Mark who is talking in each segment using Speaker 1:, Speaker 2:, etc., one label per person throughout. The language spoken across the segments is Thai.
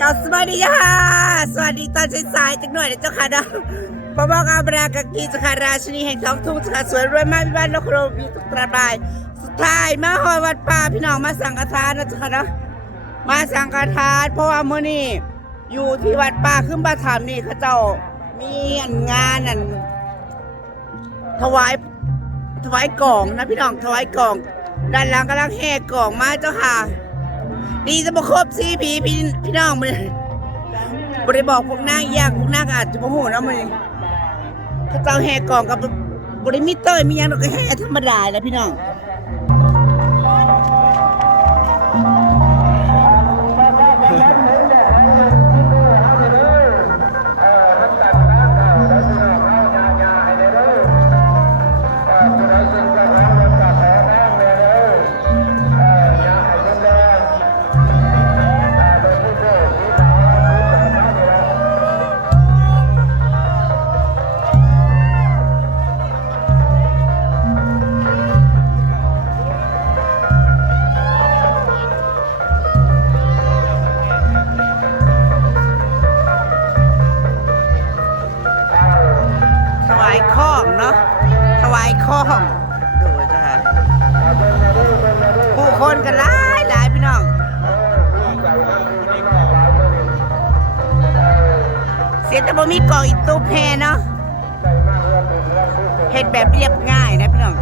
Speaker 1: กับสวัสดีค่ะสวัสดีตอนสายๆจังหน่อยนะเจ้าค่ะเนาะปะบอกอาบรากากีเจ้าค่ะราชินีแห่งท้องทุ่งเจ้าค่ะสวยรวยมากมีบ้านโลกโรมีทุกตระบายสุดท้ายมาหอยวัดป่าพี่น้องมาสังฆทานนะเจ้าค่ะเนาะมาสังฆทาน เพราะว่ามื้อนี้อยู่ที่วัดป่าขึ้นมาถามนี่เขาเจ้ามีอันงานอันถวายถวายกล่องนะพี่น้องถวายกล่องด้านหลังกำลังแห่กล่องมาเจ้าค่ะ ดีจะมาครบสี่พีพี่พี่น้องมันบริบอกพวกนางยากพวกนางอาจจะโมโหนะมันเขาเจ้าแห่กล่องกับบริมิเตอร์มีหยังดอกก็แห่ธรรมดาแหล้วพี่น้อง สียแต่บ่มีกล่องอีตูแพเนาะเฮ็ดแบบเรียบง่ายนะพี่น้อง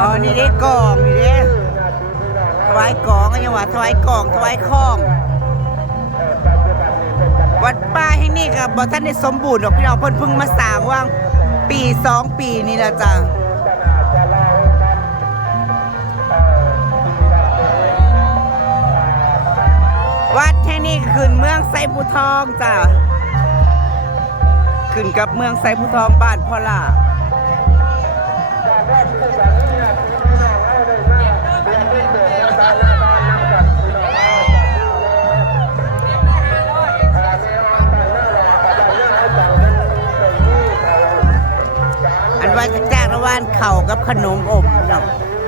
Speaker 1: อ๋อนี่เด้กล่องนี่เด้ถวายกล่องก็ยังว่าถวายกล่องถวายข้องวัดป้าแห่งนี้กับบ่ท่านได้สมบูรณ์ดอกพี่น้องเพิ่นเพิ่งมาสร้างว่างปีสองปีนี่ละจ้ะ นี้ขึ้นเมืองไซภูทองจ้ะขึ้นกับเมืองไซภูทองบ้านพ่อล่าอันว่าจะจ้างระหว่านเข่ากับขนมอบเนาะ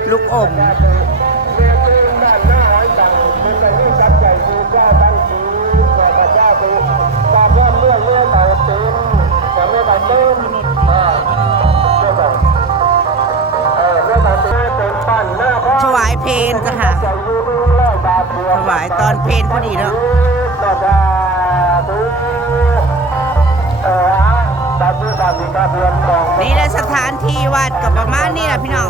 Speaker 1: ลูกอม ถวายเพลนจ้ะค่ะถวายตอนเพลนพอดีเนาะนี่แหละสถานที่วัดกับประมาณนี้แหละพี่น้อง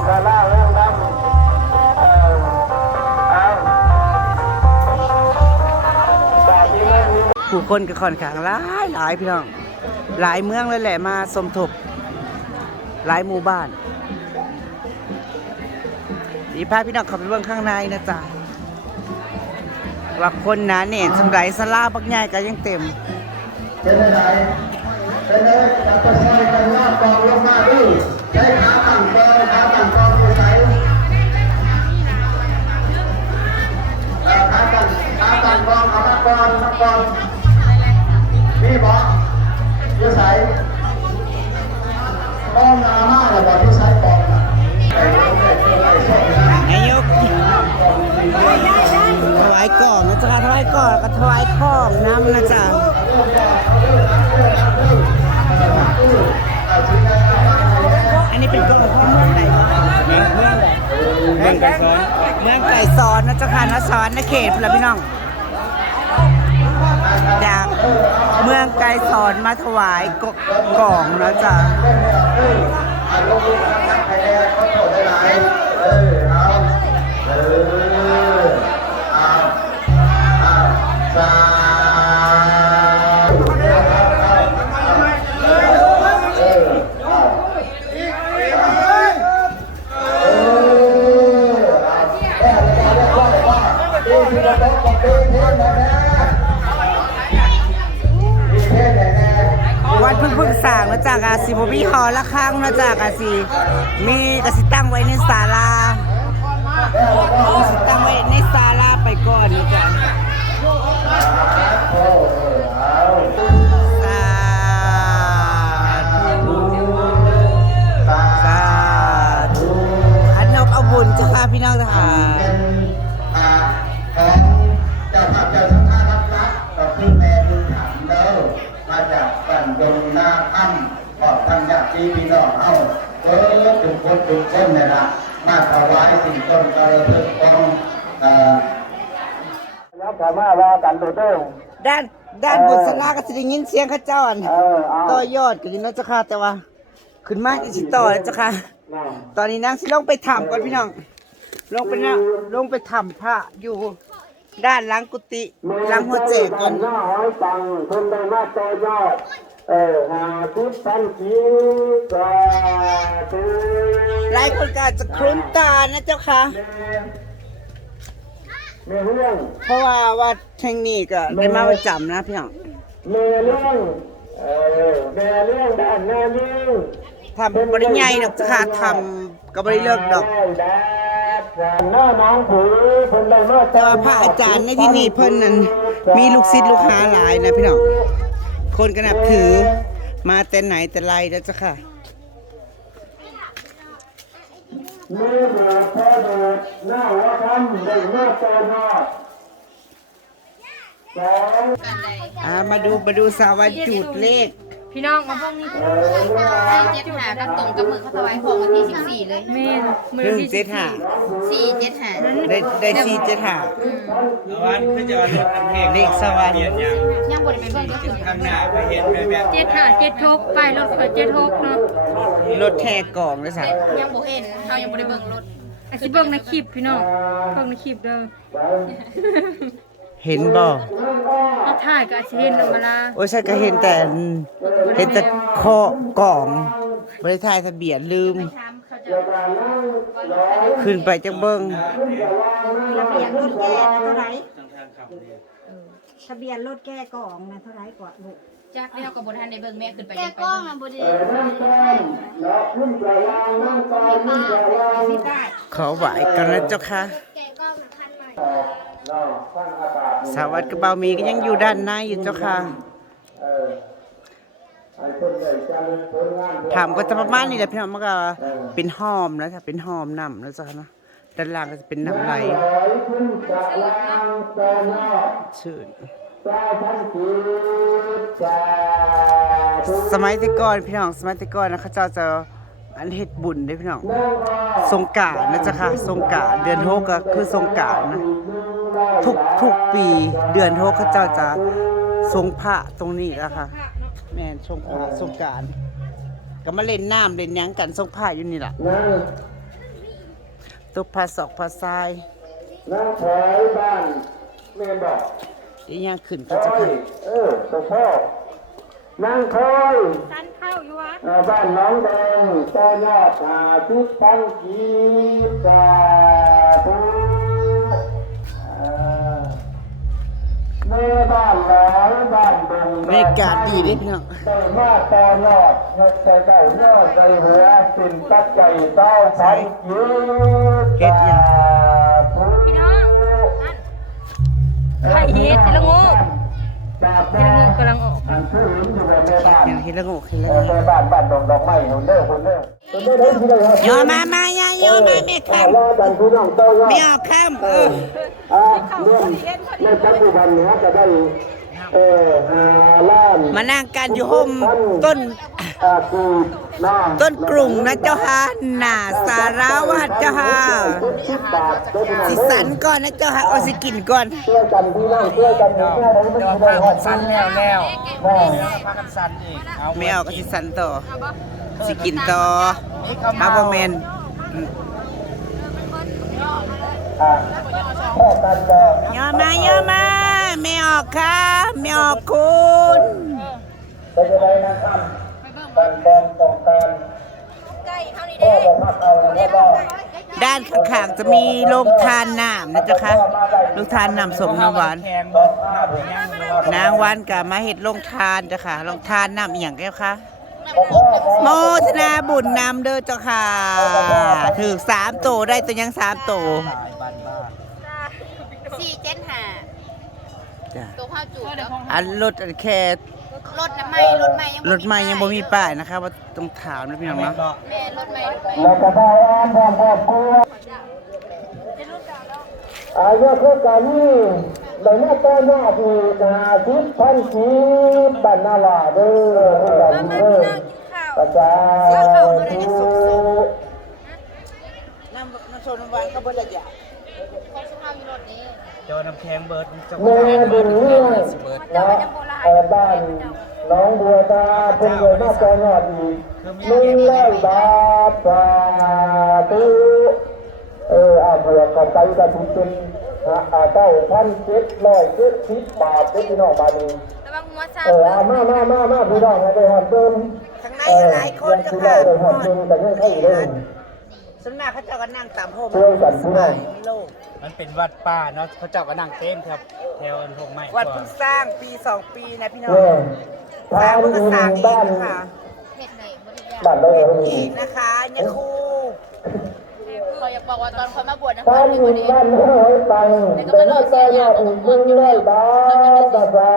Speaker 1: ผู้คนก็ค่อนข้างหลายหลายพี่น้อง หลายเมืองเลยแหละมาสมทบ หลายหมู่บ้านดีพาพี่น้องเข้าไปเบิ่งข้างในนะจ๊ะว่าคนหนาเนี่ยสำไรสลาบักใหญ่ก็ยังเต็ม
Speaker 2: เป็นไงเป็นไงจับตัวซอยกันลากกองลงมาดูใช้ขาตั้งกองขาตั้งกอง องเอามากองมากองนี่บอกอยู่ไหนกองอามาเลยบอกอยู่ไหนกองนะไอ้คนา
Speaker 1: ยกถวายกล่องนะจ๊ะถวายกล่องก็ถวายข้องน้ำนะจ๊ะอันนี้เป็นกล่องของเมืองไหน
Speaker 3: เมืองไก่ซ้อน
Speaker 1: เมืองไก่สอนนะจ๊ะค่ะนะสอนนะเขตพลพี่น้อง จากเมืองไก่สอนมาถวายกกล่องนะจ๊ะ
Speaker 2: ออ ส
Speaker 1: ร่างนะจากอาสิบพี่หอละข้างนะจากอาสิมีกระสิตั้งไว้ในศาลาสิตั้งไว้ในศาลาไปก่อนนะจ๊ะพี่น้องทหาร
Speaker 2: ทุกคนทุกคนเนี่ยนะมาถวายสิ่งต้นกระเทิดของเอ่อแล้วก็มาว่ากันตัวเด้อ
Speaker 1: ด้านด้านบนสลาก็สิได้ยินเสียงเข้าเจ้าอัน
Speaker 2: เออเอา
Speaker 1: ต่อยอดกันอยู่เนาะเจ้าค่ะแต่ว่า ขึ้นมาจะสิต่อแล้วเจ้าค่ะ ตอนนี้นางสิลงไปถามก่อนพี่น้อง ลงไปนะลงไปถามพระอยู่ด้านหลังกุฏิหลังหัวเจกก่อน
Speaker 2: หน้าห้อยตังคนได้มาต่อยอดเออหาทุกทันกีกาตุ
Speaker 1: หลายคนก็อาจจะคลุ้นตานะเจ้าค่ะ
Speaker 2: เมเรื่อง
Speaker 1: เพราะว่าวัดแห่งนี้ก็ได้มาประจำนะพี่น้อง
Speaker 2: เมเรื่องเออเมเรื่องด้านหน้านิ่ง
Speaker 1: ทำบริใหญ่ดอกเจ้าค่ะทำก็บริเลิกดอก
Speaker 2: ได้แดดหน้าน้องผือคนได้มา
Speaker 1: แต่ว่าพระอาจารย์ในที่นี่เพิ่นนั้นมีลูกศิษย์ลูกหาหลายนะพี่น้อง คนก็นับถือ มาแต่ไหนแต่ไรแล้วเจ้าค่ะ
Speaker 2: เมื่อเดือดพอเดือดหน้าหัวคำได้มาต่อยอดสอง
Speaker 1: อ่ามาดูมาดูสาวันจุดเลข
Speaker 4: พี่น้องมาพวกนี้
Speaker 5: เจ็ดหากับตรงกับมือเขาถวายของวันที่สิบสี่เลย
Speaker 4: แม่นมื
Speaker 1: หนึ่ง
Speaker 4: ที่
Speaker 1: เจ็ดห้า
Speaker 5: สี่เจ็ดหา
Speaker 1: ได้ได้สี่เจ็ดห้า
Speaker 3: เอาวันคือจะเอารถอันเพลง
Speaker 1: เลขสวรรค์
Speaker 3: เปลี่ยนยัง
Speaker 5: ยังบริไปเบิ่งก็คือ
Speaker 3: ข้างหน้าไปเห็นแบบแบบ
Speaker 4: เจ็ดห้าเจ็ดทกไปรถเปิดเจ็ดทกเนาะ
Speaker 1: รถแห่กล่องเลยสัก
Speaker 5: ยังบ่เห็นเขายังบริเบิ่งรถ
Speaker 4: อาสิเบิ่งในคลิปพี่น้องเบิ่งในคลิปเด้อ
Speaker 1: เห็นบ่
Speaker 4: เขาถ่ายก็อาจสิเห็นธรรมดา
Speaker 1: โอ้ยฉันก็เห็นแต่เห็นแต่คอกล่องบริทายทะเบียนลืม
Speaker 5: ถามเขาจะ
Speaker 1: ขึ้นไปจังเบิ้ง
Speaker 6: ทะเบียนรถแก้นะเท่าไหร
Speaker 3: ทางทางขับเนี่ย
Speaker 6: ทะเบียนรถแก้กล่องนะเท่าไหรกว่าลูก
Speaker 5: จักแล้วกับบทันได้เบิ่งแม่ขึ้นไป
Speaker 4: แก
Speaker 5: ยังไป
Speaker 4: กล้อง
Speaker 5: เบิ่ง
Speaker 4: อะบ่ได้
Speaker 1: ขอไหวกันนะเจ้าค่ะ สาวัสดิ์กับเบามีก็ยังอยู่ด้านในอยู่เจ้าค่ะถามก็จะประมาณนี้แหละพี่น้องมันก็เป็นหอมแล้วค่ะเป็นหอมน้ำแล้วจ้ะเนาะด้านล่างก็จะเป็นน้ำไหลชื่นสมัยแต่ก่อนพี่น้องสมัยแต่ก่อนนะเขาเจ้าจะอันเฮ็ดบุญเด้อพี่น้องสงกรารนะจ๊ะค่ะสงกรารเดือนหกก็คือสงกรารนะ ทุกทุกปีเดือนหกเขาเจ้าจะทรงพระตรงนี้แล้วค่ะแม่นทรงพระสงกรารก็มาเล่นน้ำเล่นหยังกันทรงพระอยู่นี่ล่ะตุกพระศอกพระทราย
Speaker 2: นั่งถอยบ้านแม่บอก
Speaker 1: อีหยังขึ้นก็จะขึ้น
Speaker 2: เออสะพ่อนั่งคอย
Speaker 4: สันเข้าอยู่วะ
Speaker 2: เอ่อบ้านน้องแดงต่อยอดหาทุกทันกีสาธุเอ่อแม่ บ้านหลายบ้านดง
Speaker 1: บรรยากาศดีเด้พี่น้อง
Speaker 2: ได้มาต่อยอดเฮ็ดใจได้เนื้อใจหัวสินตัดใจเต้าพันกี
Speaker 1: เฮ็ดหยัง
Speaker 2: ธุ
Speaker 4: พี่น้องนั่นไข่เฮ็ดเฮละโงก
Speaker 2: จาก
Speaker 4: เฮ
Speaker 2: แม่
Speaker 4: ละโงกกำลังออก
Speaker 2: อันชื่อหินอยู่บนแม่บ้าน
Speaker 1: อย่างเฮ็ดละโงกเฮ็ดละ
Speaker 2: เอ่อ
Speaker 1: โงก
Speaker 2: แม่บ้านบ้านดงดอกไม้คนเด้อคนเด้อ คนเด้อเด้อที่ได้ครับ
Speaker 1: ยอมา มายายอมาแม่ค
Speaker 2: ว่ากันพี่น้องเจ้ายอำด
Speaker 1: ไม่เอาข้ามเออ
Speaker 2: อ่าเรื่องในปัจจุบันนี้จะได้เอ่อหาล้าน
Speaker 1: มานั่งกันอยู่ห่มต้น
Speaker 2: อ่ากูน้อง
Speaker 1: ต้นกรุงนะเจ้าค่ะหน้าสารวัตรเจ้าค่ะ
Speaker 2: สิบบาทเด้อพี่น้อง
Speaker 1: สิสันก่อนนะเจ้าค่ะเอาสิกินก่อน
Speaker 2: ช่วยกันพี่น้องช่วยกันเพื่อให้มันได้หอด
Speaker 3: สั้นแล้วแล้ว
Speaker 2: แม่
Speaker 3: พากันสั้นอีกเอา
Speaker 1: ไม่เอาก็สิสันต่อ สิกินต่ออาบแมน
Speaker 2: อ่าพ่อกันจะ
Speaker 1: ยอมายอมาไม่ออกค่ะไม่ออกคุณ
Speaker 2: ไปจะได้นะครับการบองของการพ่อบอกมาเอาแล้วก็
Speaker 1: ด้านข้างๆจะมีโรงทานน้ำนะเจ้าค่ะโรงทานน้ำสมน้ำหวาน
Speaker 3: แข่งบอกหน้าผมยังเลยว่านา
Speaker 1: งวันกับมาเห็ดโรงทานเจ้าค่ะโรงทานน้ำอหย่างแก้วค่ะ โมทนาบุญนำเด้อเจ้าค่ะ ถือสามโตได้ตัวยังสามโต
Speaker 5: สี่เจ็ดหา
Speaker 1: จ้ะ
Speaker 5: ตัวข้าวจุกแล้ว
Speaker 1: อันรถอันแค่
Speaker 5: รถน้ำไหม้รถไหม้ยัง
Speaker 1: รถใหม่ยังบ่มีป้ายนะคะว่าต้องถามนะพี่น้องเนาะ
Speaker 5: แม่รถไหม้รถไหม้
Speaker 2: เราจะได้อ้อนพ่อพ่อครัว
Speaker 7: อายุโครงการนี้ได้มาต่อยอดอีกห้าสิบพันชีพบ้านนาลาเด้อโครงการนี้เด้อประชาชน
Speaker 1: น้ำน้ำโซนน้ำหวานก็บ่ละอย่าง
Speaker 5: เขาจะเข้าอยู่รถนี้
Speaker 3: เจอน้ำแข็งเบิร์ดจะ
Speaker 7: แม่บุญเลี้ยงนะเออบ้านน้องบัวตาเพิ่งเลยมาต่อยอดอีกหนึ่งร้อยบาทสาธุเอออาบวกกันไปกันถึงเป็นอาเก้าพันเจ็ดร้อยเจ็ดสิบบาทเด้อพี่น้องบาทนี้เออมามามามาพี่น้องให้ไปหอดเติมา
Speaker 1: งใน
Speaker 7: เออ
Speaker 1: หลายคนก็
Speaker 7: พี่น้
Speaker 1: ค่ะ
Speaker 7: องไปหอดเติมแต่ยังให้เลย
Speaker 1: ส่วนมากเขาเจ้าก็นั่งตามโฮม
Speaker 7: ช่วยกันพี่น้อง
Speaker 1: มีโลก
Speaker 3: มันเป็นวัดป่าเนาะเขาเจ้าก็นั่งเต้นครับแถวอันพงไม้
Speaker 1: วัดเพิ่งสร้างปีสองปีนะพี่น้อง
Speaker 7: เนี่ย
Speaker 1: สร้า
Speaker 7: ทางง
Speaker 1: เพิ่ง
Speaker 7: อื่น
Speaker 1: สร้างเอ
Speaker 7: บ้างน
Speaker 1: ค่ะ
Speaker 5: เห็ดไหนบริยา
Speaker 7: บ้านเราเอง
Speaker 1: อีกนะคะเนี่ยครู
Speaker 5: เขาอยากบอกว่าตอนคนมาบวชนะ
Speaker 7: ทาง
Speaker 5: คะ
Speaker 7: อื่นบ้านเราให้ตังแต่ถ้าใจยอดอีกหนึ่งร้อยบาทก็สา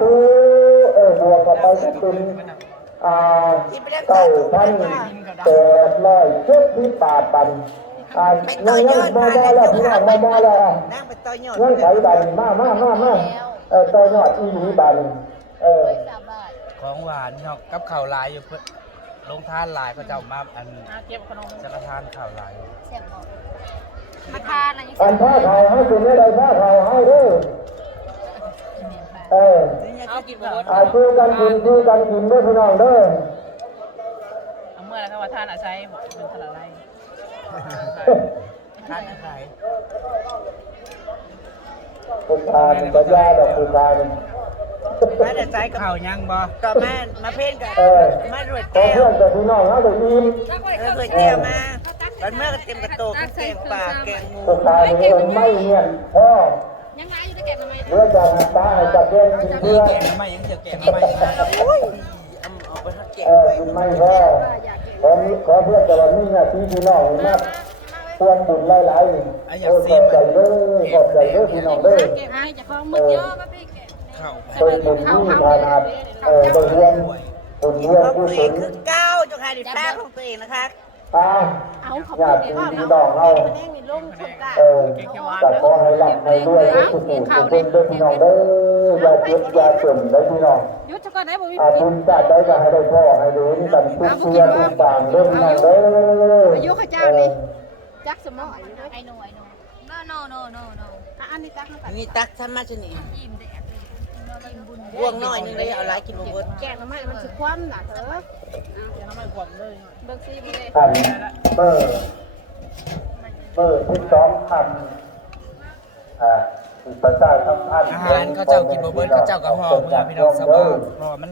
Speaker 7: ธุเออบวกกับไปก็เป็น อ่าเก้าพันแปดร้อยเจ็ดสิบบาทปันอ่า
Speaker 1: ไป
Speaker 7: ยั
Speaker 1: ต่องย
Speaker 7: ยัง
Speaker 1: อด
Speaker 7: มา
Speaker 1: มา
Speaker 7: ได้
Speaker 1: แล้ว
Speaker 7: แล้ว
Speaker 1: เจ้า
Speaker 7: พี่น้
Speaker 1: ค่ะ
Speaker 7: องมาได้แล้ว
Speaker 1: นั่งไปต่อยอด
Speaker 7: เงื่อนไขบันมามามามาเออตัวยอดอีหลีบันเออ
Speaker 5: ร้อยสามบาท
Speaker 3: ของหวานเนาะกับข้าวหลายอยู่เพิ่นลงทานหลายเขาเจ้ามาอัน
Speaker 5: เก็บขนม
Speaker 3: จะกระทานข้าวหลาย
Speaker 5: แซ่บบอกมาทานอะไรยัง
Speaker 7: อันผ้าขาวให้คุณไม่ได้ผ้าขาวให้เด้วย เออ
Speaker 5: เอากินบ่
Speaker 7: อาชูกันกินชูกันกินด้วยพี่น้องเด้อ
Speaker 4: เอาเมื่อแล้วก็ว่าท่านอาศัยบอกเป็นทะเลไร
Speaker 3: ทานอะไร
Speaker 7: คุณตาเป็นยาดอกคุณตาเป็น
Speaker 1: มาแต่ใจกับ
Speaker 3: ข้าวยังบ่
Speaker 1: ก็มามาเพ่นกับ
Speaker 7: เออ
Speaker 1: มารวด
Speaker 7: ขอ
Speaker 1: แก้ว
Speaker 7: เพื่อนกับพี่น้องเขาได้ยิน
Speaker 1: เออรวดแก้วมาตอนเมื่อก็เต็มกระโตกแกงปลาแกงหมู
Speaker 7: คุณตาเป็นคนไม่เงียบพ่อ
Speaker 5: ยังไงอยู่ได้เก็บทำไม
Speaker 7: เมื่อจะตาให้จับเล่นกินเพื่อ
Speaker 3: แกงน้ำไม่ยังเจอแกงน้ำไม่นะ
Speaker 1: อุ้ยเอาเอาไปทอดแกง
Speaker 7: เออ
Speaker 1: ไว้
Speaker 7: กินไม่พ่อขอขอเพื่อนกับวันนี้นะที่พี่น้องนะควรบุญหลายๆนี่โอ้ขอบใจเด้อขอบใจเด้อพี่น้องเด้อ
Speaker 5: เก็บให้จะคล้องมือเยอะก็พี่เก็บ
Speaker 3: ข้าว
Speaker 7: เคยบุญที่ฐานะเออบริเวณบุญเรื่อง
Speaker 1: ของ
Speaker 7: กุ
Speaker 1: ตัว
Speaker 7: ศ
Speaker 1: เอง
Speaker 7: ล
Speaker 1: คือเก้าเจ้าค่ะดิฟ้าของตัวเองนะคะ
Speaker 7: ตาญาติพี่น้องเรา
Speaker 5: แม่งนี่ลงสุดกะ
Speaker 7: เออจัดขอให้รับให้รวยให้สุขสุขทุกคนเด้อพี่น้องเด้ออย่าเจ็บอย่าจนเด้อพี่น้อง
Speaker 4: ยุทธก็ได้บ่มี
Speaker 7: อาบุญจัดได้ก็ให้ได้พ่อให้ดูนี่กันทุกเพื่อนทุกต่างเด้อพี่น้องเด้อ
Speaker 4: อายุข้าเจ้านี่จักสมอ
Speaker 5: ไอโนไอโน no no no no no
Speaker 4: อันนี้จัก
Speaker 1: อันนี้ตักทำมาชนิด
Speaker 5: ยิ้มแดดเลยยิ้มบุญ
Speaker 1: บ่วงน้อยนึงเลยเอาหลายกินบ่เบิด
Speaker 4: แกงน้ำมันมันสิคว่ำน่ะเถอ พันเบิ่งซีบ่เลย
Speaker 7: ขันเบอร์เบอร์ที่สองคำอ่าประชาสัมพัน
Speaker 3: อาหารเขาเจ้ากินบ่เบิดเขาเจ้าก็ห่อเมื่อพี่น้องสบายเพราะว่ามัน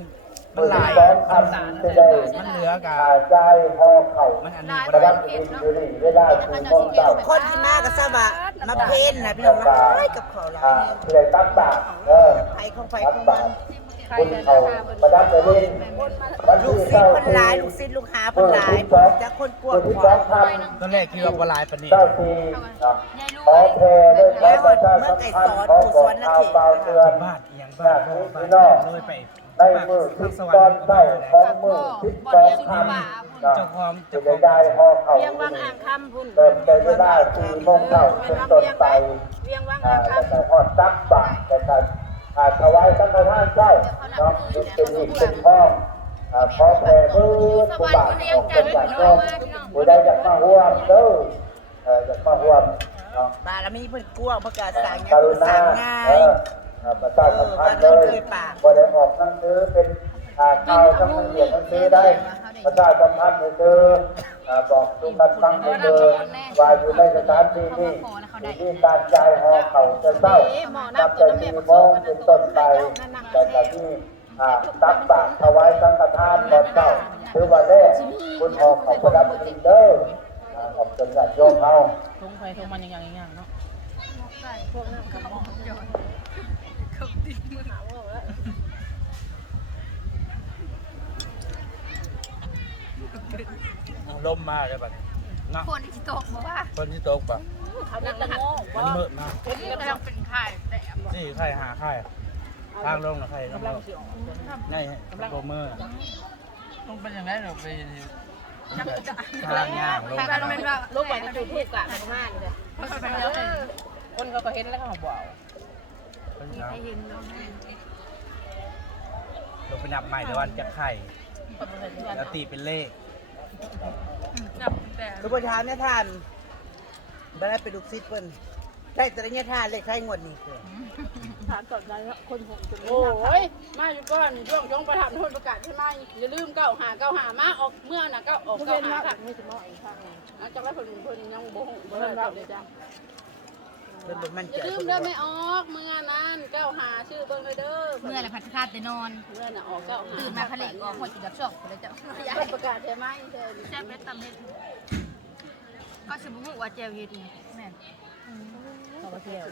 Speaker 3: มันหลาย
Speaker 7: สองคำจะได้
Speaker 3: มันเหลือกะ
Speaker 7: อาใจพอเข่า
Speaker 3: มันอันนี้บ่
Speaker 7: ระ
Speaker 3: ได้
Speaker 7: ดับอินยูริเวลาถึงต้นเต่า
Speaker 1: คนที่มาก็ทราบว่ามาเพ่นนะพี่น้องว่ายกับเขาหลาย
Speaker 7: เพื่อตักบาทเออ
Speaker 1: ไผของไผของมัน
Speaker 7: คุณเขาประดับไปเล่นวัน
Speaker 1: ลูกศิษย์คนหลายลูกศิษย์ลูกหาคนหลายจะคนกว
Speaker 7: ตัว
Speaker 1: ขว
Speaker 7: อ
Speaker 3: ตอนแรกคิดว่าบ่หลายปนี้
Speaker 7: เจ้าทีขอแพร่ด้วยขอประชาสัมพันธ์ขอบอกข่าวเบาเตือน
Speaker 3: บ้านเอียงบ้านบ่บ้านเลยไป
Speaker 7: ในมือทิศตอนเศร้าของมือทิศสองคำ
Speaker 3: เจ้าของ
Speaker 7: จะ
Speaker 3: เจ้าของ
Speaker 7: ได้หอเข่า
Speaker 4: เวียงวังอ่างคำพุ่น
Speaker 7: เติมไปเวลาสี่โมงเช้าเป็นต้นไป
Speaker 4: เวียงวัง
Speaker 7: อ่า
Speaker 4: งคำ
Speaker 7: ก็ฮอดตักบาทแต่การ อาจถวายสังฆทานเจ้าเนาะเป็นอีกเป็นห้องขอแผ่เพื่อผู้บาทของเป็นอย่างน้องผู้ใดอยากมาร่วมเด้ออยากมาร่วม
Speaker 1: บารมีเพิ่นกลัวงประกาศสั่ง
Speaker 7: ก
Speaker 1: งาน
Speaker 7: รุณา
Speaker 1: สั่งง่า
Speaker 7: เอยอประชาสัมพันธ์เลยบ่ได้ออกหนังสือเป็นข่าวทั้งเรียนหนังสือได้ประชาสัมพันธ์ให้เจออ่า บอกทุกท่านฟังให้เจอว่าอยู่ในสถานที่นี้มีการใจหอเขาจะเศร้านับแต่ที่โมงเป็นต้นไปแต่ที่อ่ตักบาตรถวายสังฆทานตอนเช้าถือว่าแรกคุณหอเขาประดับดินเด้อขอบคุณญาติโยมเฮา
Speaker 4: ทุงไฟทงมันอย่างอย่างเนาะ
Speaker 3: ลมมาเลยบัดเนาะ
Speaker 5: คนที่ตกบอกว่า
Speaker 3: คนที่ตกปะ
Speaker 4: เขานักละโง่
Speaker 3: มันมืดมาก
Speaker 5: กำลังเป็นไข่แต่
Speaker 3: นี่ไข่หาไข่ทางลงนะไข่ลงลงนี่ตัวมือ
Speaker 4: ต้องเป็นอย่างไรเราไป
Speaker 3: ทางย่างลง
Speaker 5: ทางเป็นแบบ
Speaker 4: ลูกไปในจุดทุกกะประมาณนี้เลย
Speaker 5: เออ
Speaker 4: คนเขาก็เห็นแล้วเขาบอก
Speaker 3: เป็นเนาะลงไปนับใหม่แต่วันจะไข่แล้วตีเป็นเลข
Speaker 1: ทุกประธานเนี่ยท่านบ่ได้ไปดูซิปเปิ้นได้แต่ละเนี่ยท่านเลขใครงวดนี้คือ
Speaker 4: ถามก่อนได้คนหกจุดโอ้ยมาอยู่ก่อนช่วงช่วงประทับทุนประกาศใช่ไหมอย่าลืมเก้าหาเก้าหามาออกเมื่อน่ะก็ออกเก้าหาค่ะไม่ถึงมออีกข้างนึงจังไรคนคนยังบ่หงบ่ได้เลยจ้ะ
Speaker 1: เพิ่นบ่มั่น
Speaker 4: อ
Speaker 1: ใจ
Speaker 4: ย่าลืม
Speaker 1: เพิ่น
Speaker 4: เด้อ
Speaker 1: ว่า
Speaker 4: ไม่ออกเมื่อนั้นเก้าหาชื่อเบิ่งเลยเด้อ
Speaker 5: เมื่อไรพัดคาดแต่นอน
Speaker 4: เมื่อน่ะออกเก้าหา
Speaker 5: ตื่นมาพะเลกออกหัวจิตกับชอกเลยเจ้า
Speaker 4: ประกาศใช่ไหมใช่
Speaker 5: แซ่บและตำเฮ็ดก็สิบ่ฮู้ว่าแจวเฮ็ดนี่แม่น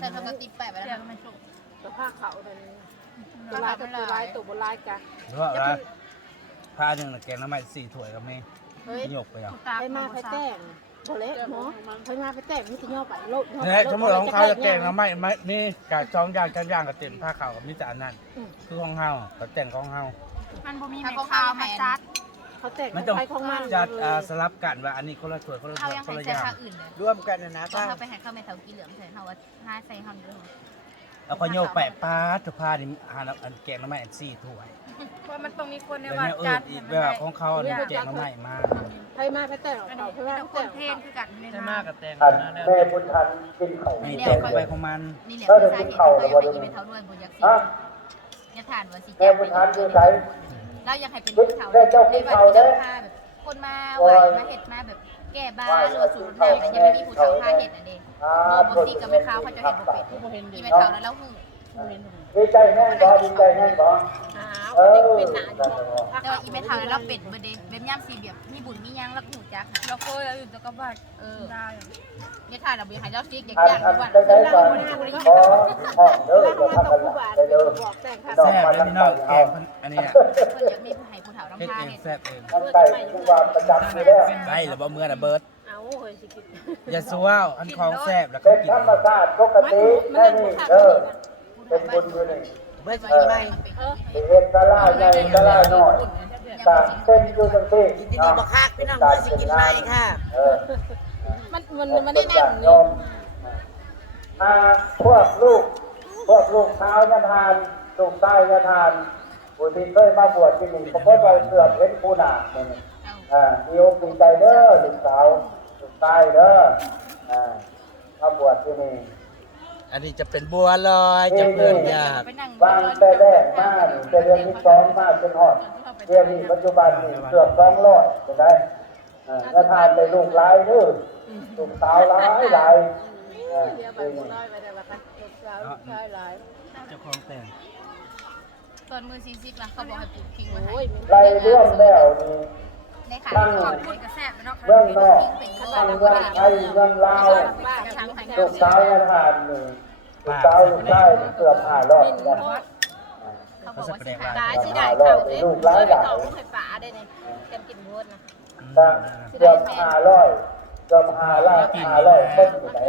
Speaker 5: ใส่ปกติแปะไว้แล้วมันสุก
Speaker 4: สภาพเขาเลยตัวลายกับตัวลายตัวบนลายกัน
Speaker 3: เพราะว่าผ้าหนึ่งน่ะแกงน้ำมันสี่ถ้วยก็ไม่
Speaker 4: เฮ้ย
Speaker 3: หยกไปอะ
Speaker 4: ไปมาไปแต่ง โบเล็กเนาะไปมาไปแต่งนี่จะย่อไปโลด
Speaker 3: เนี่ยทั้งหมดของเขาจะแกงน้ำมันไม่นี่กาจองย่างจังย่างกับเต็มผ้าขาวกับนี่แต่อันนั้นคือของเฮากับแต่งของเฮา
Speaker 5: มันบ่มีแม่ข้าวมาซัด
Speaker 4: เขาแต่ง
Speaker 3: มันต้อง
Speaker 4: ไปของมัน
Speaker 3: จัดอ่าสลับกันว่าอันนี้คนละถ้วยคนละ
Speaker 5: ข้า
Speaker 3: ถ้
Speaker 5: ว
Speaker 3: วย
Speaker 5: ยัง
Speaker 3: คน
Speaker 5: ใส่
Speaker 3: ละอ
Speaker 5: ใส่
Speaker 3: ย่าง
Speaker 5: ข้าวอื่นเลย
Speaker 1: ร่วมกันนะนะ
Speaker 5: ก็
Speaker 1: ถ้า
Speaker 5: เข้าไปให้ข้าวแม่เฒ่ากินเหลืองใส่เฮาว่าหาใส่เฮาเด้อ
Speaker 3: แล้วก็โยกแปะป้าดถุผ้านี่หาอันแกงน้ำมันสี่ถ้วย
Speaker 5: ว่ามันต้องมีคนใน
Speaker 3: แล้ว
Speaker 5: วัด
Speaker 3: เนี่ยเอ
Speaker 5: จั
Speaker 3: อ
Speaker 5: ด
Speaker 3: อีกแบบของเขาอันนี้แกงน้ำมันมา
Speaker 4: ไปมาไปแต่ง
Speaker 5: อัน
Speaker 4: เขา
Speaker 5: นี้
Speaker 4: ไปมา
Speaker 5: ต้องค
Speaker 4: แต่
Speaker 5: น
Speaker 4: ง
Speaker 5: เทศคือกันใน
Speaker 3: ได้
Speaker 5: มามา
Speaker 3: กกับแตง
Speaker 7: อัน
Speaker 3: นะแล้ว
Speaker 7: แม่บุญทันกินเขาว
Speaker 3: นี่
Speaker 7: มี
Speaker 3: แก
Speaker 7: แก
Speaker 3: ง
Speaker 7: ง
Speaker 3: ไปของมัน
Speaker 5: นี่แหละคือสาเหตุที่เขาอยากให้กินแม่เฒ่าด้วยบ่อยากสิ
Speaker 7: ฮะ
Speaker 5: อย่าทานว่าสิ
Speaker 7: แม่บุญทันอยู่ไส
Speaker 5: เราอยากให้เป็นผู้เฒ่าในวัดที่จะพาแบบคนมาไหวมาเฮ็ดมาแบบแก้บ้าหรือว่าสูตรน้ำมันยังไม่มีผู้เฒ่าพาเฮ็ดอันนี้บ่บ่สิกับแม่ค้าเขาจะเฮ็ดบ่เป็นอีแม่เฒ่านั้นแล้วฮู้
Speaker 7: ดีใจแห้งบ่ดีใจแห้งบ่
Speaker 4: อ้า
Speaker 7: เอ
Speaker 4: คน
Speaker 7: อ
Speaker 4: นี้เป็นหนาอยู่
Speaker 5: แต่ว่าอีเมทาแล้วเราเป็ดเบอร์เดย์เว็บย่ำสีแบบมีบุญมียังแล้วก็หูจักเราเคยเราอยู่ตะกบ้านเออได้เมทาเราไปหาเจ้าซิกอยาก
Speaker 7: อัน
Speaker 5: ย่าง
Speaker 7: อัน
Speaker 5: วัน
Speaker 7: ได้ได้ก่อนขอห้องเด้อ
Speaker 4: แล้ว
Speaker 7: จะ
Speaker 4: มาต
Speaker 7: กั
Speaker 4: ก
Speaker 7: น
Speaker 4: ผู้บา
Speaker 7: ด
Speaker 4: บอกแต่งค่ะ
Speaker 3: แซ่บเลยพี่น้องแกงอันนี้อะ
Speaker 5: เพื่อนอยากมีผู้ให้ผู้เฒ่า
Speaker 3: เฮ็ด
Speaker 5: ลำพา
Speaker 3: เอง
Speaker 5: เห็ด
Speaker 3: แซ่บเอง
Speaker 7: ทั้งไก่ทุกวันประจำอยู่
Speaker 3: ได้หรือบ่าเมื่อน่ะเบิร์ด
Speaker 4: เอาเฮ้ยสิกิน
Speaker 3: อย่าสู้ว้าวอันของแซ่บแล้วก็
Speaker 7: เป็น
Speaker 3: กิน
Speaker 7: ธรรมชาติปกติแค่นี้เด้อเป็นบุญอยู่นี่
Speaker 1: เบิ่งสิใหม่
Speaker 7: สิเฮ็ดตล่าใหญ่ตล่าน้อยต่างเป็นอยู่จังซี่
Speaker 1: กินที่นี่บ่คักพี่น้องเบิ่งสิกินใหม่ค่ะ
Speaker 4: มันมันมันได้นั่ง
Speaker 7: โยมอ่าพวกลูก พวกลูกเท้ายะทานลูกใต้ยะทานผู้ที่เคยมาบวชที่นี่เพราะว่าเสือบเห็นผู้หนาอ่าดีอกดีใจเด้อลูกสาวลูกใต้เด้ออ่ามาบวชที่นี่
Speaker 1: อันนี้จะเป็นบัวลอยจะเพิ่นอยาก
Speaker 5: ไปนั่ง
Speaker 7: วางแต่แรกมานี่แต่เดือนที่สองมาจนฮอดเดือนนี้ปัจจุบันนี่เกือบสองร้อยจะได้อ่ายะทานไปลูกหลายเด้อลูกสาวหลายหลายอ่า
Speaker 4: เดี๋ยวไป
Speaker 7: ที่
Speaker 4: บุ
Speaker 7: นี่
Speaker 4: ญร้อยไปได้ว่าค่ะลูกสาวลูกชายหลาย
Speaker 3: เจ้าของแต่ง
Speaker 5: ตอนมือซีซิกล่ะเขาบอกให้ปลูกทิ้งไว้ให้
Speaker 4: โอ้ย
Speaker 7: ไล่เรื่องแล้วนี่
Speaker 5: ใน ขายขอบคุณกระแสไปเนาะ
Speaker 7: เรื่องนอก
Speaker 5: เป็น
Speaker 7: ทางเรื่องไทยเรื่องลาว
Speaker 4: บ้า
Speaker 5: ช้างไทย
Speaker 7: ลูกสาวยังทานนี่ลูกสาวลูกชายนี่เกือบห้าร้อยนะ
Speaker 5: เขาบอกว่าสิหา
Speaker 4: ตายสิได้
Speaker 7: ห้าร้อ
Speaker 4: เข่ายเด้
Speaker 7: ลูกหลายหลาย
Speaker 4: เข่าลูกไข่ป่าได้เนี่ยกันกินบดนะ
Speaker 7: แต่เกือบห้าร้อยเกือบห้าร้อยห้าร้อยคนอยู่ไหน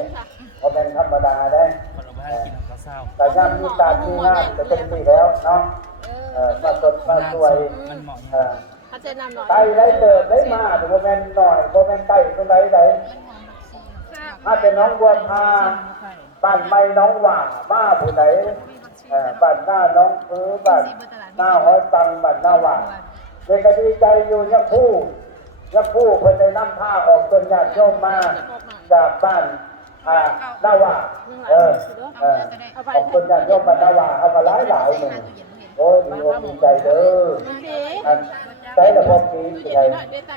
Speaker 7: เพราะเป็นธรรมดาได้
Speaker 3: คนเอาไปให้กินของเขาเศร้า
Speaker 7: แต่ย่ำมีการมีงานจะเป็นปีแล้วเนาะเออมาสดมาสวย
Speaker 3: มันเหมาะ
Speaker 7: เออ
Speaker 4: เขาจะนำหน่อย
Speaker 7: ไต่ได้เติบได้มาแต่โมเมนหน่อยโมเมนไต่ตรงไหนไหนถ้าเป็นน้องบัวพาบ้านไม่น้องหว่างมาผู้ไหนเออบ้านหน้าน้องพื้บ้านหน้าห้อยตังบ้านหน้าหว่างเด็กก็ดีใจอยู่ยักผู้ยักผู้เพิ่นได้นำผ้าออกจนญาติโยมมาจากบ้านอ่าหน้าหว่างเออเออออกจนญาติโยมบ้านหน้าหว่างเอามาหลายหลายหนึ่งโอ้ยดีอกดีใจเด้ออัน ใจละพอปีใจ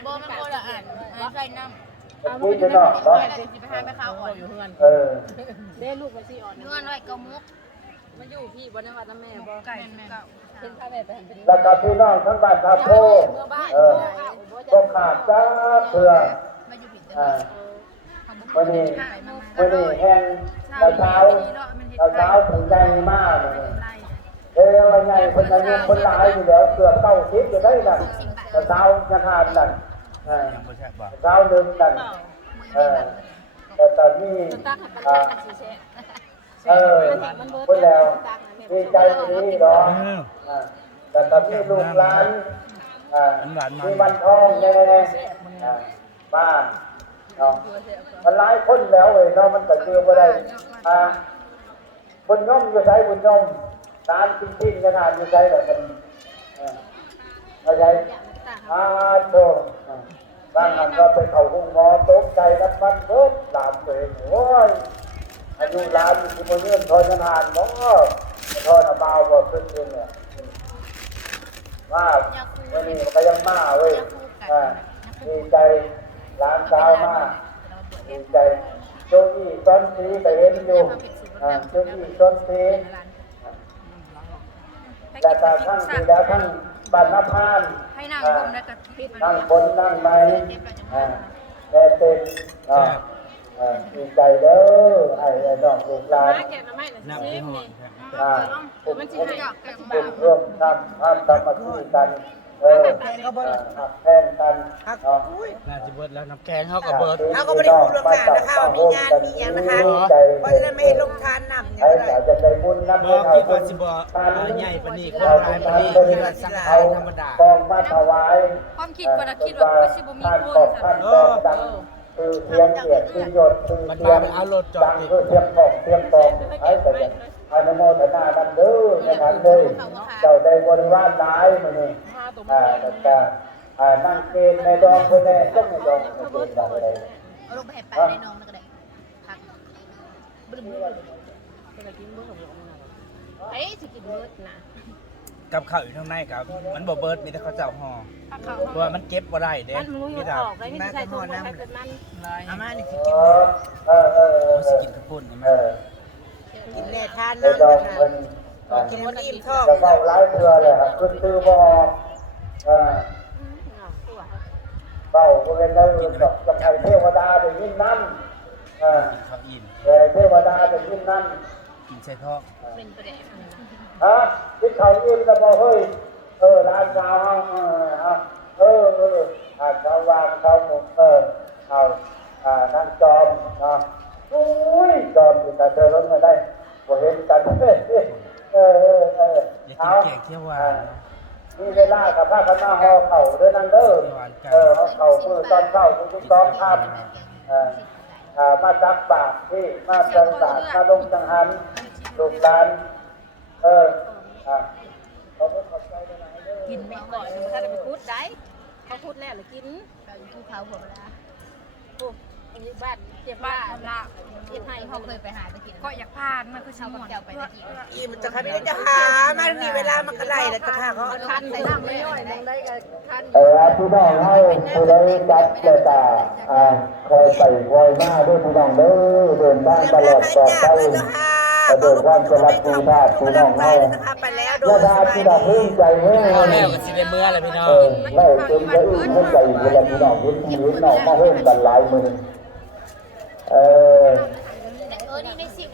Speaker 5: บ่มันบ่ละอ่านอ่านใส่น้ำ
Speaker 7: ปีจะนอกเนาะ
Speaker 5: อะไรสิไปหาไปข้าวอ่อนอยู่เฮือน
Speaker 7: เออ
Speaker 4: เด้ลูกมันสิอ่อน
Speaker 5: เฮือนไว้ก็มุก
Speaker 4: มันอยู่พี่บนนั้นวัดน้ำแม่บ่
Speaker 5: ไก่แม่น
Speaker 4: เห็นข้าแม่ไปเห็นเป็น
Speaker 7: แล้วก็พี่น้องทั้งบ้านทาโพ
Speaker 4: เมื่อบ้าน
Speaker 7: เออก็ขาดจ้าเพื่อ
Speaker 5: มาอยู่ผิดเด้
Speaker 7: อ่า
Speaker 5: อ
Speaker 7: วันนี้วันนี้แห้งตาเช้าตาเช้าถึงใจมากเลยเอ้ยวันใหญ่คนอายุคนหลายอยู่แล้วเกือบเต้าทิพย์จะได้นั่นตา เช้าจะทานนั่นอ่า
Speaker 3: ยังไม่ใช่ป่ะ
Speaker 7: เช้าหนึ่งนั่นเออแต่ตอนนี้
Speaker 4: ตั้งหัน
Speaker 7: อ่า
Speaker 4: กันสิเช่
Speaker 7: เออพูดแล้วดีใจดีเนาะอ่าแต่ตอนนี้ลูกหลานอ่ามีวันทองแน่ๆอ่าบ้านเนาะมันหลายคนแล้วเว้ยเนาะมันก็คือบ่ได้อ่าบุญย่อมอยู่ไสบุญย่อมตามจริงๆขนาดอยู่ไสแบบมันเออเข้าใจ อาโตอ่าบางอันก็ไปเข้าห้องหมอตกใจนับมันเบิดหลานตัวเองโอ้ยอายุหลานอยู่ที่บ่เนื่อนทอยนานบ่ทอยน่ะเบาบ่ขึ้นเองเนี่ยว่าวันนี้มันก็ยังมาเว้ยดีใจหลานสาวมาดีใจโชคดีต้นสีไปเห็นอยู่อ่าโชคดีต้นสีและตาทั้งสีแล้วทั้งบรรพาน
Speaker 5: ให้นาง
Speaker 7: อ่า
Speaker 5: ผมแล้วก็ปิด
Speaker 7: นั่งบนนั่งไหมอ่าแต่เต็มเนาะอ่าดีใจเด้อไอ้ไอ้น้องลูกหลาน
Speaker 4: แกะน้ำไม้น่ะ
Speaker 3: น้ำ
Speaker 4: สิ
Speaker 3: ที่หอดครับ
Speaker 7: อ่า
Speaker 4: เออมันสิให้ก็สิ
Speaker 7: ร่ว
Speaker 4: บามท
Speaker 7: ร่วมทำทำสามัคคีกัน เอออ่าหักแท่งกันเนาะ
Speaker 3: น่าจะเบิดแล้วน้ำแกงเขาก็เบิด
Speaker 1: เขาก็ไม่ได้พูดล่วงหน้านะคะว่ามีงานมีอย่างนะคะเพราะฉะนั้นไม่ให้ลงทานนำ
Speaker 7: ใคร
Speaker 1: เนี่ย
Speaker 7: อยากจะไปบุญนับ
Speaker 3: บ่คิดว่าสิบ่อ่าใหญ่ปานนี้คนหลายปานนี้คิดว่าสังขารธรรมดา
Speaker 7: กองมาถวาย
Speaker 5: ความคิดว่าเราคิดว่าก็สิบ่มี
Speaker 7: ท่าน
Speaker 5: คน
Speaker 7: บอก
Speaker 5: ค่ะ
Speaker 7: ท่านบอกดังคือเสียงเกียรติที่ยศคือ
Speaker 3: มัน
Speaker 7: เสีย
Speaker 3: มางเป็นเอารถจอด
Speaker 7: ดัง
Speaker 3: ติด
Speaker 7: คือเสียงบอกเสียงบอกให้แต่ยังอนุโมทนานันเด้อนะครับเลยเจ้าได้บริวารหลายมื้อนี้ อ่าแล้วก็อ่านั่งเกณฑ์ในดองเพิ่นแน่จังในดองเพิ่นเป็นแบบใด
Speaker 5: เอาลงไปให้ไปในน้องแล้วก็ได้พักบึ้มเฮ้ยสิกินเบิดนะ
Speaker 3: กับข้าวอยู่ข้างในครับ มันบ่เบิร์ดมีแต่ข้าวเจ้าห่อเพราะว่ามันเก็บบ่ได้เด้
Speaker 4: มันรู้อ
Speaker 3: มี
Speaker 4: ยู่
Speaker 3: แต่
Speaker 4: ออกเลยมีแต่ใส่ถุงไว้ให้เป็นมัน
Speaker 1: อาม่านี่สิกิน
Speaker 7: เออเออ
Speaker 3: สิกินข้าวปุ้นนี่
Speaker 7: เอ
Speaker 3: มัน
Speaker 7: อ
Speaker 1: กินแน่ทาน
Speaker 7: น้ำดอง
Speaker 1: นะคะ
Speaker 7: เพิ่นอ่า
Speaker 1: กินมันอิ่มท้อง
Speaker 7: จะเฝ้าหลายเทื่อเลยครับขึ้นตื้อบออ เป้าบริเวณนั้นกับกับไทยเทวดาได้ยินนั่นอ่า
Speaker 3: กินข้าวอิ่ม
Speaker 7: แต่เทวดาได้ยินนั่น
Speaker 3: กินใส่ท้อง
Speaker 5: เป็นประเด็น
Speaker 7: ฮะที่เขาอิ่มแล้วบอกเฮ้ยเออร้านสาวเฮาเออฮะเออเอออ่าเขาวางเขาหมุนเออเอาอ่านั่งจอมเนาะอุ้ยจอมอยู่แต่เธอรถมาได้บ่เห็นกันเออเออเออเออ
Speaker 3: อยาก
Speaker 7: เอา
Speaker 3: กินแกงเขียวหวานนะ
Speaker 7: มีเวลากับผ้าขาวหน้าห่อเข่าด้วยนั่นเด้อเออเอาเข่ามือตอนเช้าทุกๆตอนค่ำเอออ่ามาจักบาทที่มาจังบาทมาลงจังหันลูกหลานเอออ่าเขาไม่ขอบใจได้ไหนเด้อ
Speaker 5: กินไม่ก่อนถ้าจะไปพูดได้เขาพูดแล้วหรือกินเราอยู่ภูเขาหัวเวลา
Speaker 4: อันนี้บ้านเจ็บบ้านละเจ็บให้
Speaker 5: ให้
Speaker 4: เขา
Speaker 5: เขา
Speaker 4: เค
Speaker 5: เค
Speaker 4: ย
Speaker 5: ยไปหาตะกี้
Speaker 4: ก็อยากผ่านมันคือ
Speaker 5: ชา
Speaker 4: ชาวว
Speaker 5: กับ
Speaker 4: บ้าน
Speaker 5: เจ้าไปตะกี้
Speaker 1: อิ่มจะค่ะไม่ได้จะหามามีเวลามันก็ไล่แล้วจะค่ะเขาเอา
Speaker 4: ทันใส่น้ำไม่ย่อยมองได้ก็ทัน
Speaker 7: เออพี่น้องให้ผู้ใดจัดเจตาอ่าคอยใส่คอยมาด้วยพี่น้องเด้อเดินทางตลอดปลอดภัยเดินความสวัสดิภาพพี่น้องให้
Speaker 1: ไปแล้วโด
Speaker 7: และ
Speaker 1: ยส
Speaker 7: ดา
Speaker 1: บาย
Speaker 7: ที่
Speaker 1: ดี
Speaker 7: ดาพึ่งใจแห้ง
Speaker 3: เอาแล้วก็สิได้เมื่อแล้วพี่น้อ
Speaker 7: เองอไม่เป็นจะอื่นให้ใจเวลาพี่น้องเห็นพี่เห็นน้องมาเฮ้มกันหลายมือ เออ
Speaker 5: เออนี่ในสิบ